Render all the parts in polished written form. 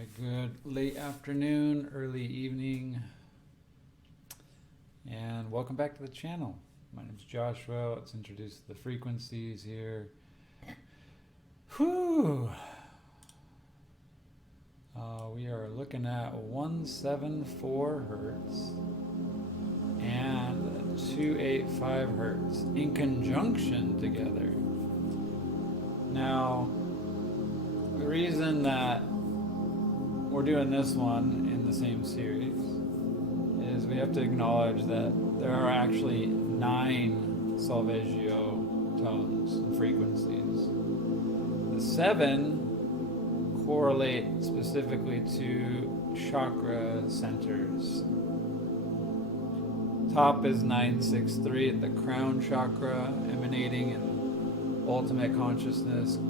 Good late afternoon, early evening, and welcome back to the channel. My name's Joshua. Let's introduce the frequencies here. Whew. We are looking at 174 hertz and 285 hertz in conjunction together. Now, the reason that we're doing this one in the same series is we have to acknowledge that there are actually 9 solfeggio tones and frequencies. The 7 correlate specifically to chakra centers. Top is 963, the crown chakra, emanating in ultimate consciousness,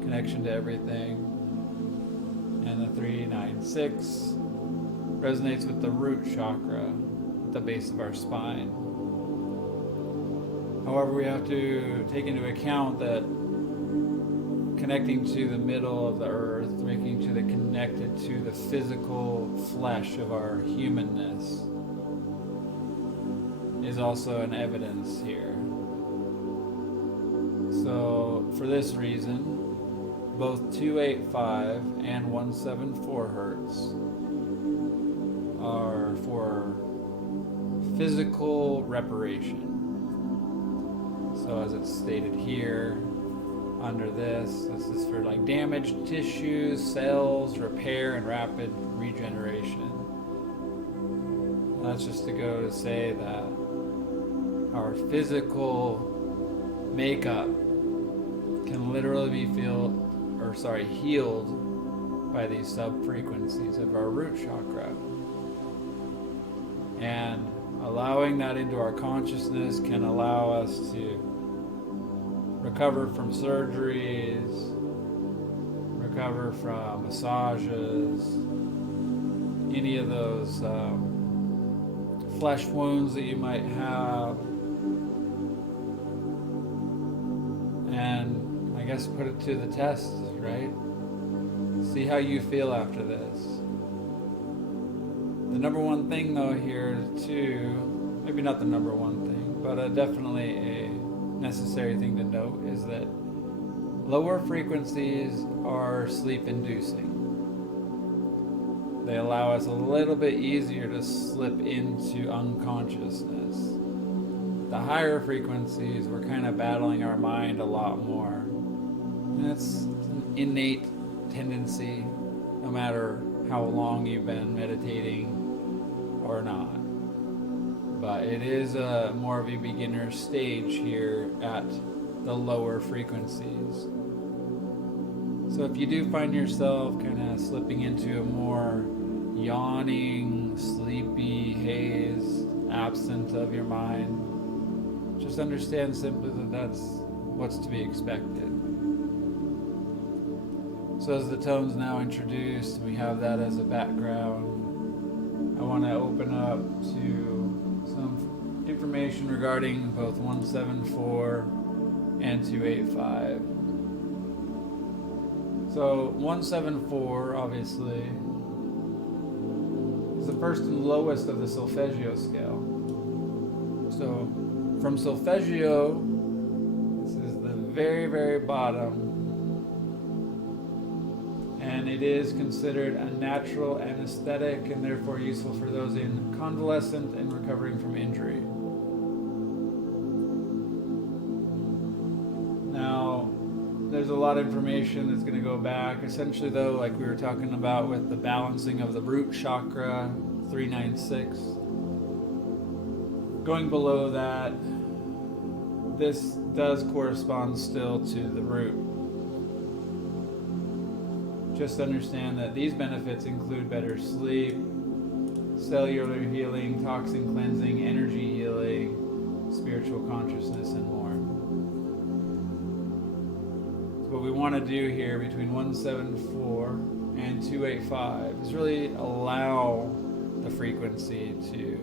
connection to everything. And the 396 resonates with the root chakra at the base of our spine. However, we have to take into account that connecting to the middle of the earth, making sure that connected to the physical flesh of our humanness, is also an evidence here. So, for this reason, both 285 and 174 hertz are for physical reparation. So as it's stated here, under this is for like damaged tissues, cells, repair, and rapid regeneration. That's just to go to say that our physical makeup can literally be healed by these sub-frequencies of our root chakra. And allowing that into our consciousness can allow us to recover from surgeries, recover from massages, any of those flesh wounds that you might have, and I guess put it to the test, right? See how you feel after this. The number one thing though here too, maybe not the number one thing, but definitely a necessary thing to note is that lower frequencies are sleep inducing. They allow us a little bit easier to slip into unconsciousness. The higher frequencies, we're kind of battling our mind a lot more. And it's an innate tendency, no matter how long you've been meditating or not. But it is more of a beginner stage here at the lower frequencies. So if you do find yourself kind of slipping into a more yawning, sleepy haze, absent of your mind, just understand simply that that's what's to be expected. So as the tone's now introduced, we have that as a background. I want to open up to some information regarding both 174 and 285. So 174, obviously, is the first and lowest of the solfeggio scale. So from solfeggio, this is the very, very bottom, and it is considered a natural anesthetic and therefore useful for those in convalescent and recovering from injury. Now, there's a lot of information that's going to go back. Essentially though, like we were talking about with the balancing of the root chakra, 396, going below that, this does correspond still to the root. Just understand that these benefits include better sleep, cellular healing, toxin cleansing, energy healing, spiritual consciousness, and more. So what we want to do here between 174 and 285 is really allow the frequency to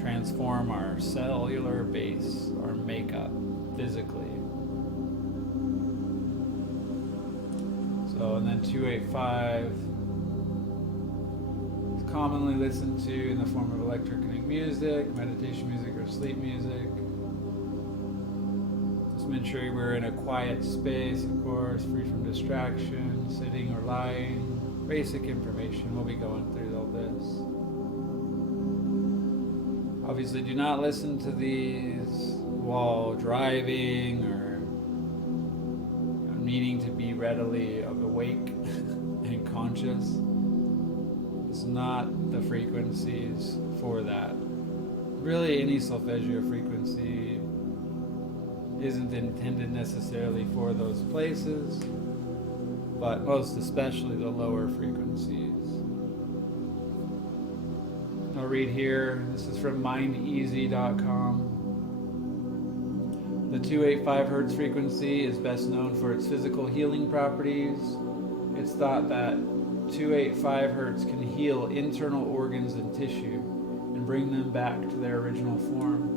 transform our cellular base, our makeup, physically. So heal. And then 285 is commonly listened to in the form of electronic music, meditation music, or sleep music. Just make sure we're in a quiet space, of course, free from distraction, sitting or lying. Basic information. We'll be going through all this. Obviously, do not listen to these while driving or needing to be readily awake and conscious. It's not the frequencies for that. Really, any solfeggio frequency isn't intended necessarily for those places, but most especially the lower frequencies. I'll read here. This is from mindeasy.com. The 285 Hz frequency is best known for its physical healing properties. It's thought that 285 Hz can heal internal organs and tissue and bring them back to their original form.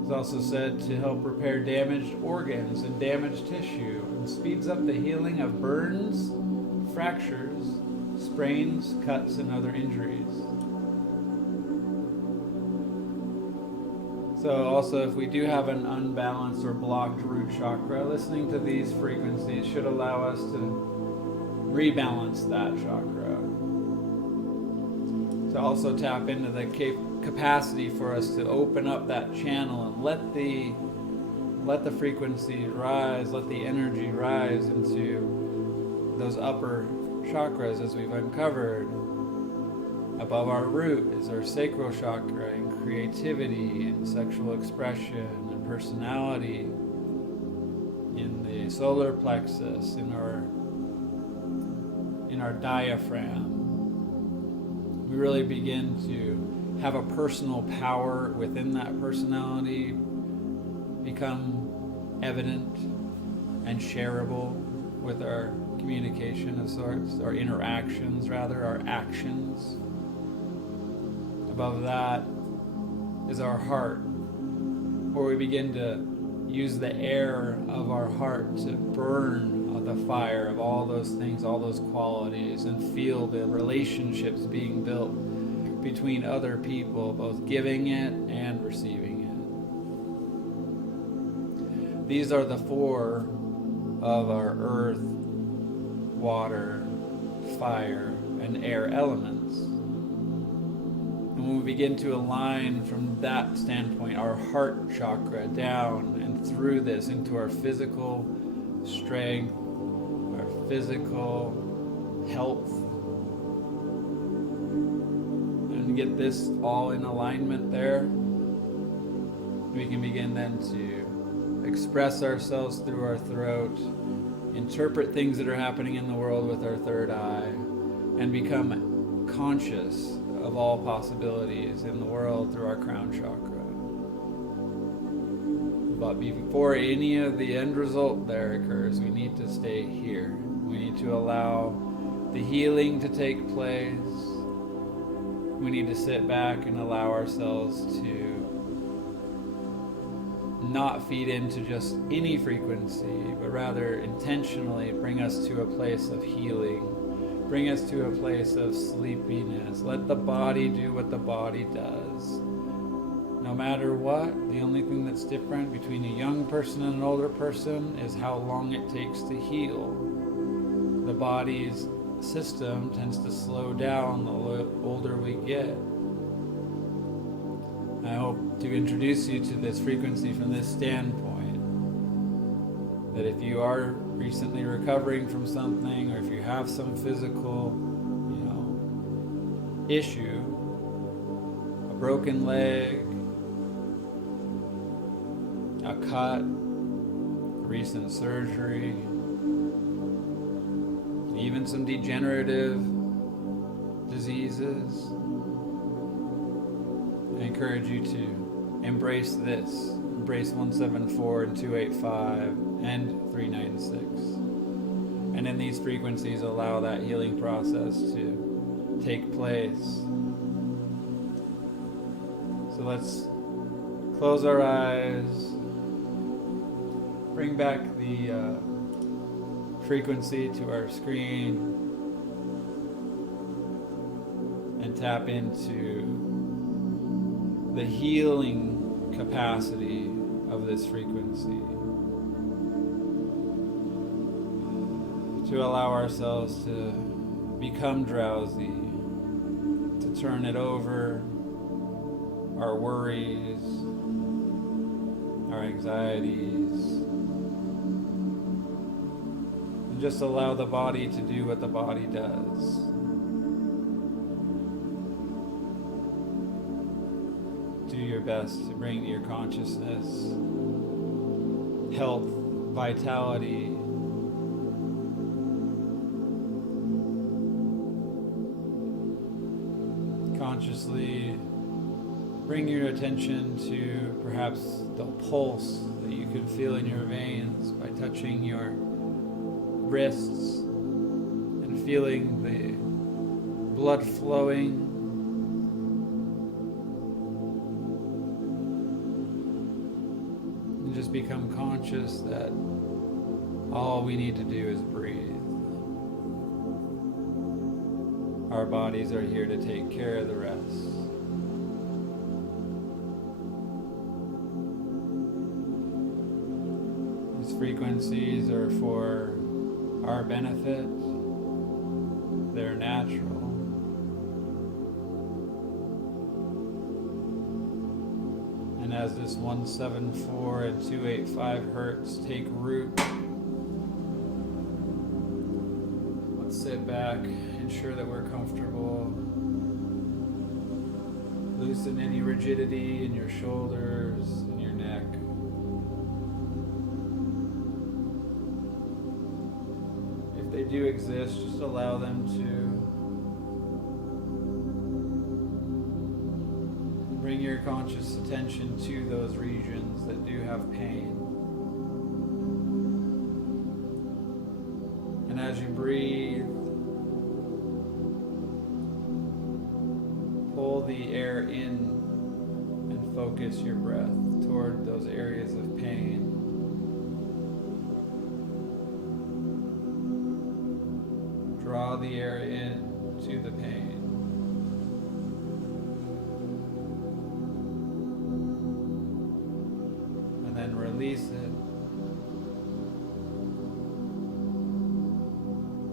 It's also said to help repair damaged organs and damaged tissue and speeds up the healing of burns, fractures, sprains, cuts, and other injuries. So also, if we do have an unbalanced or blocked root chakra, listening to these frequencies should allow us to rebalance that chakra. To also tap into the capacity for us to open up that channel and let the frequency rise, let the energy rise into those upper chakras as we've uncovered. Above our root is our sacral chakra and creativity and sexual expression and personality. In the solar plexus, in our diaphragm, we really begin to have a personal power within that personality become evident and shareable with our communication of sorts, our interactions rather, our actions. Above that is our heart, where we begin to use the air of our heart to burn the fire of all those things, all those qualities, and feel the relationships being built between other people, both giving it and receiving it. These are the four of our earth, water, fire, and air elements. And when we begin to align from that standpoint, our heart chakra down and through this into our physical strength, our physical health, and get this all in alignment there, we can begin then to express ourselves through our throat, interpret things that are happening in the world with our third eye, and become conscious of all possibilities in the world through our crown chakra. But before any of the end result there occurs, we need to stay here. We need to allow the healing to take place. We need to sit back and allow ourselves to not feed into just any frequency, but rather intentionally bring us to a place of healing, bring us to a place of sleepiness. Let the body do what the body does. No matter what, the only thing that's different between a young person and an older person is how long it takes to heal. The body's system tends to slow down the older we get. I hope to introduce you to this frequency from this standpoint, that if you are recently recovering from something, or if you have some physical, issue, a broken leg, a cut, recent surgery, even some degenerative diseases, I encourage you to embrace this. Embrace 174 and 285 and 396. And in these frequencies, allow that healing process to take place. So let's close our eyes. Bring back the frequency to our screen and tap into the healing capacity of this frequency, to allow ourselves to become drowsy, to turn it over, our worries, our anxieties, and just allow the body to do what the body does. Do your best to bring to your consciousness health, vitality, consciously bring your attention to perhaps the pulse that you can feel in your veins by touching your wrists and feeling the blood flowing. And just become conscious that all we need to do is breathe. Our bodies are here to take care of the rest. These frequencies are for our benefit. They're natural. And as this 174 and 285 hertz take root, let's sit back, ensure that we're comfortable. Loosen any rigidity in your shoulders and your neck. If they do exist, just allow them to. Bring your conscious attention to those regions that do have pain. And as you breathe, pull the air in and focus your breath toward those areas of pain. Draw the air in to the pain. And then release it.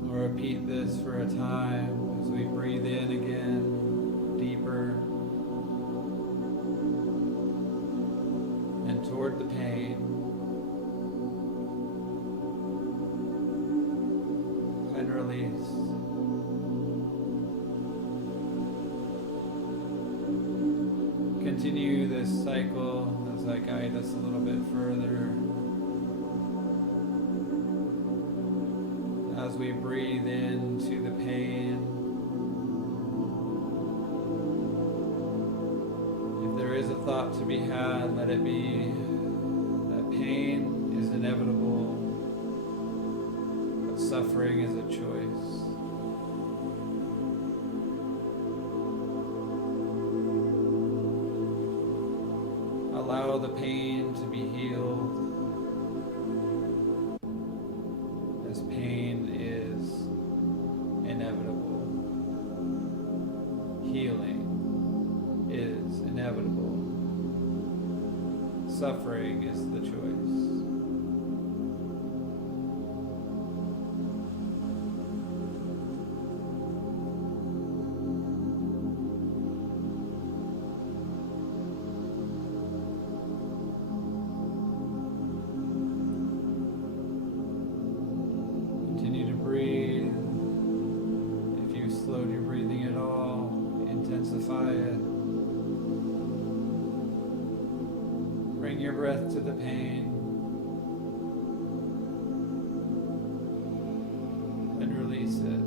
We'll repeat this for a time as we breathe in again, deeper, and toward the pain, and release. Continue this cycle as I guide us a little bit further. As we breathe into the pain, if there is a thought to be had, let it be that pain is inevitable, but suffering is a choice. Allow the pain to be healed, as pain is inevitable. Healing is inevitable. Suffering is the choice. Bring your breath to the pain and release it.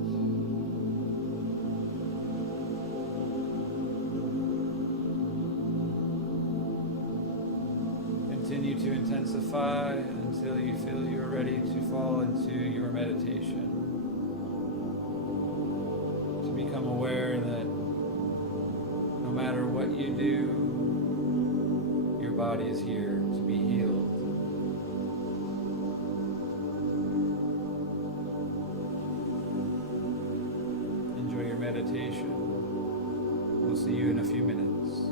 Continue to intensify until you feel you are ready to fall into your meditation. To become aware that no matter what you do, your body is here to be healed. meditation. We'll see you in a few minutes.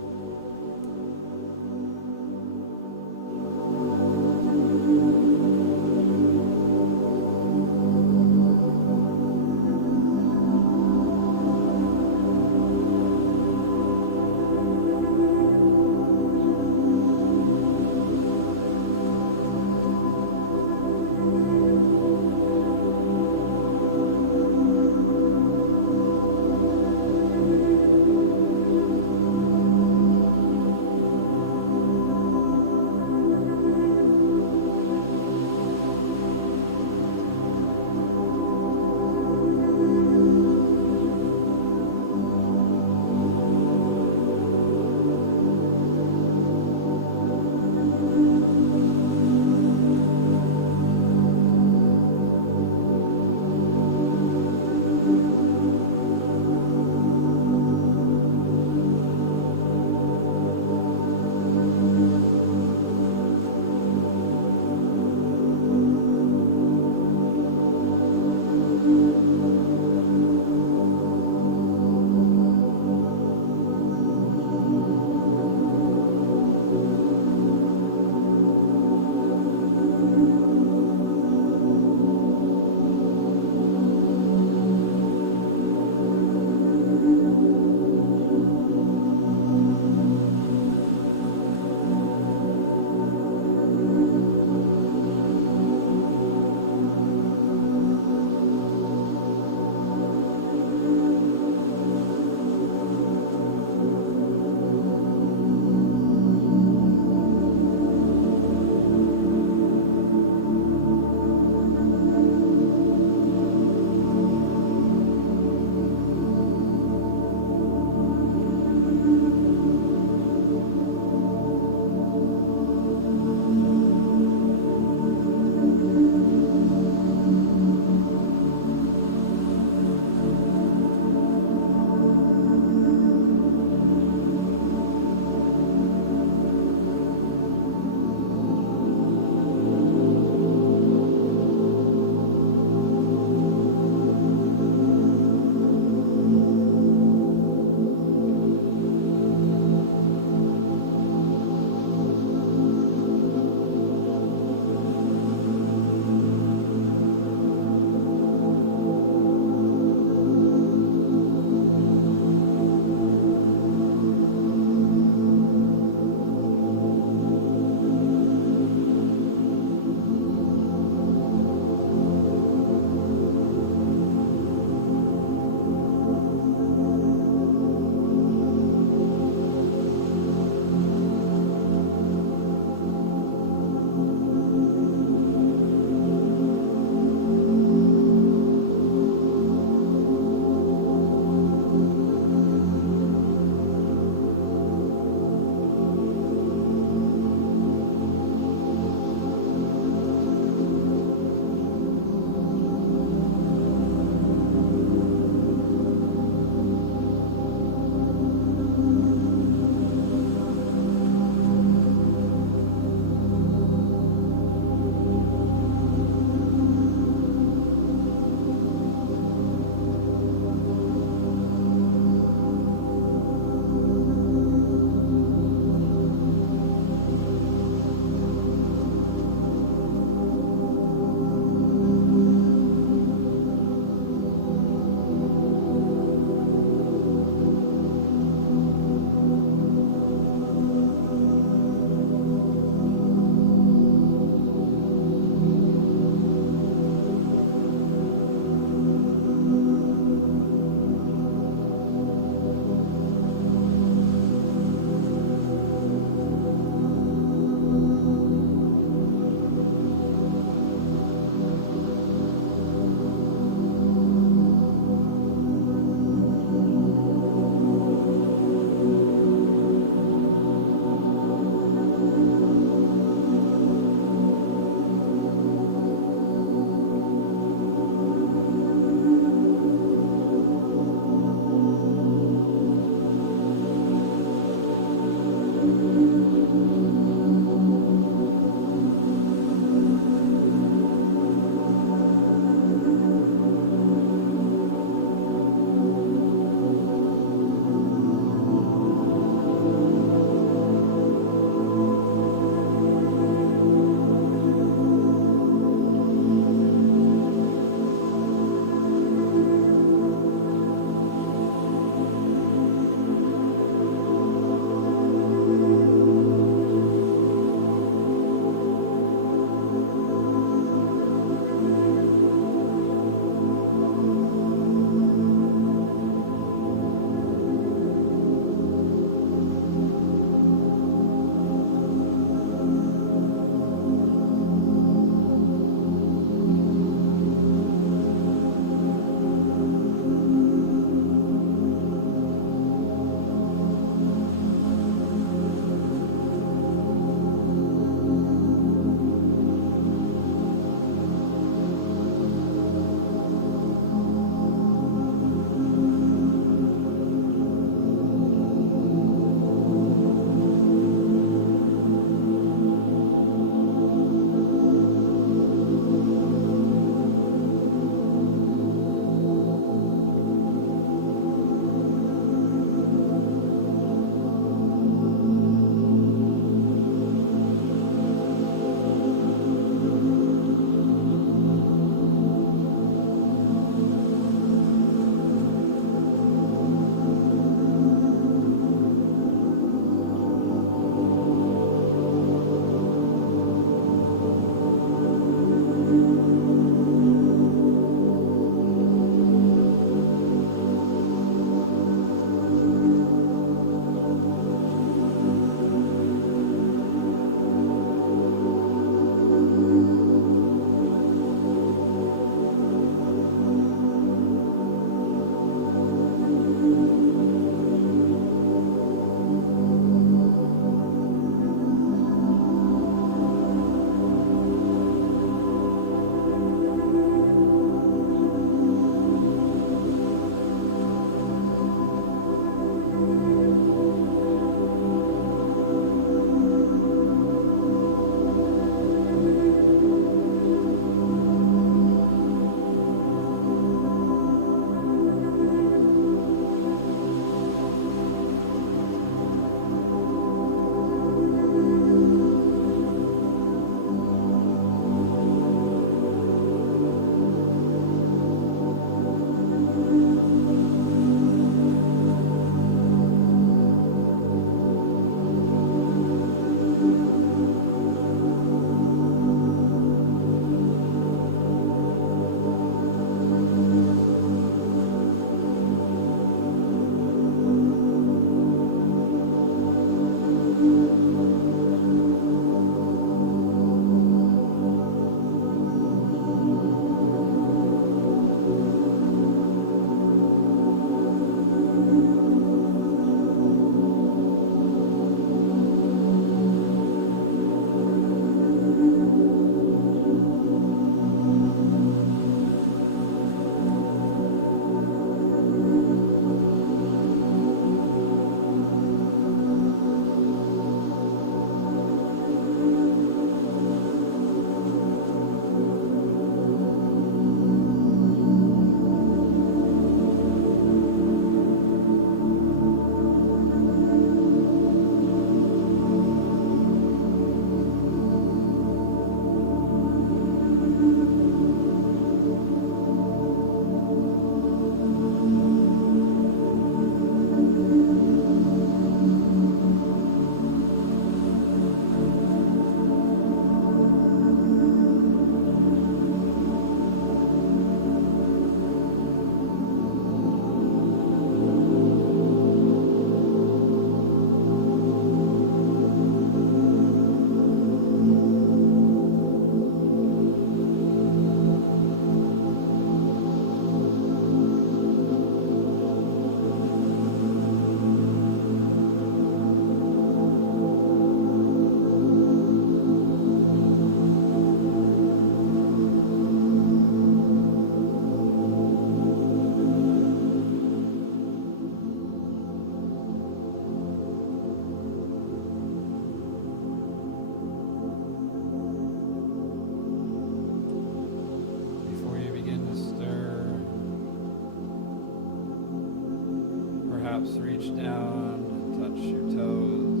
perhaps reach down and touch your toes,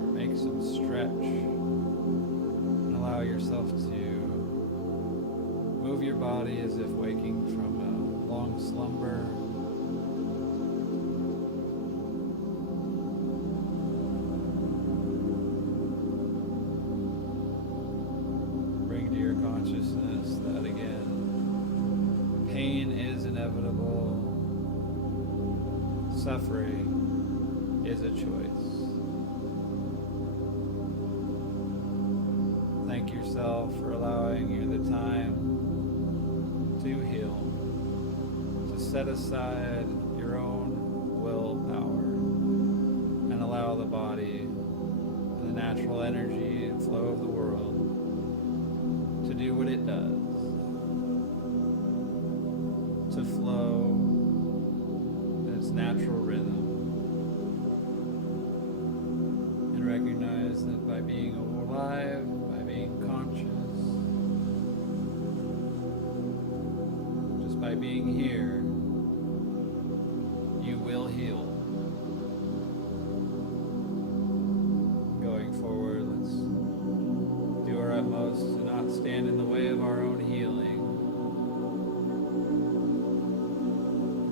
or make some stretch, and allow yourself to move your body as if waking from a long slumber. Bring to your consciousness that again, pain is inevitable. Suffering is a choice. Thank yourself for allowing you the time to heal, to set aside your own willpower and allow the body, the natural energy and flow of the world to do what it does, to flow in its natural rhythm, and recognize that by being alive, by being conscious, just by being here, you will heal. Going forward, let's do our utmost to not stand in the way of our own healing.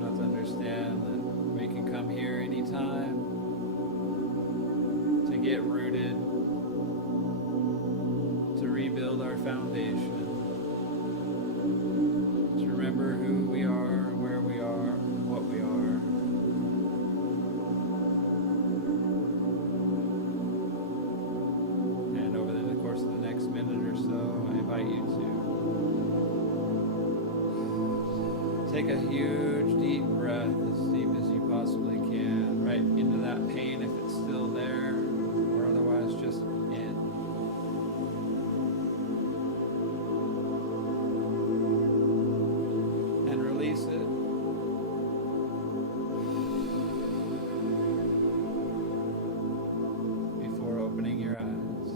Not to understand that we can come here anytime to get rooted, to rebuild our foundation, to remember who we are, where we are, what we are. And over the course of the next minute or so, I invite you to take a huge deep breath, as deep as you possibly can, right into that pain if it's still there, or otherwise just in. And release it. Before opening your eyes.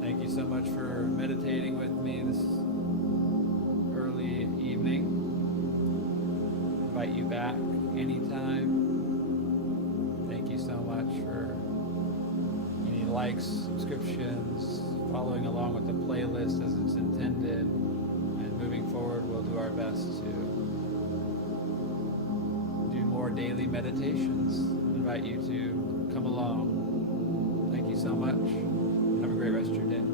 Thank you so much for meditating with me this early evening. Invite you back anytime. Thank you so much for any likes, subscriptions, following along with the playlist as it's intended, and moving forward we'll do our best to do more daily meditations. I invite you to come along. Thank you so much. Have a great rest of your day.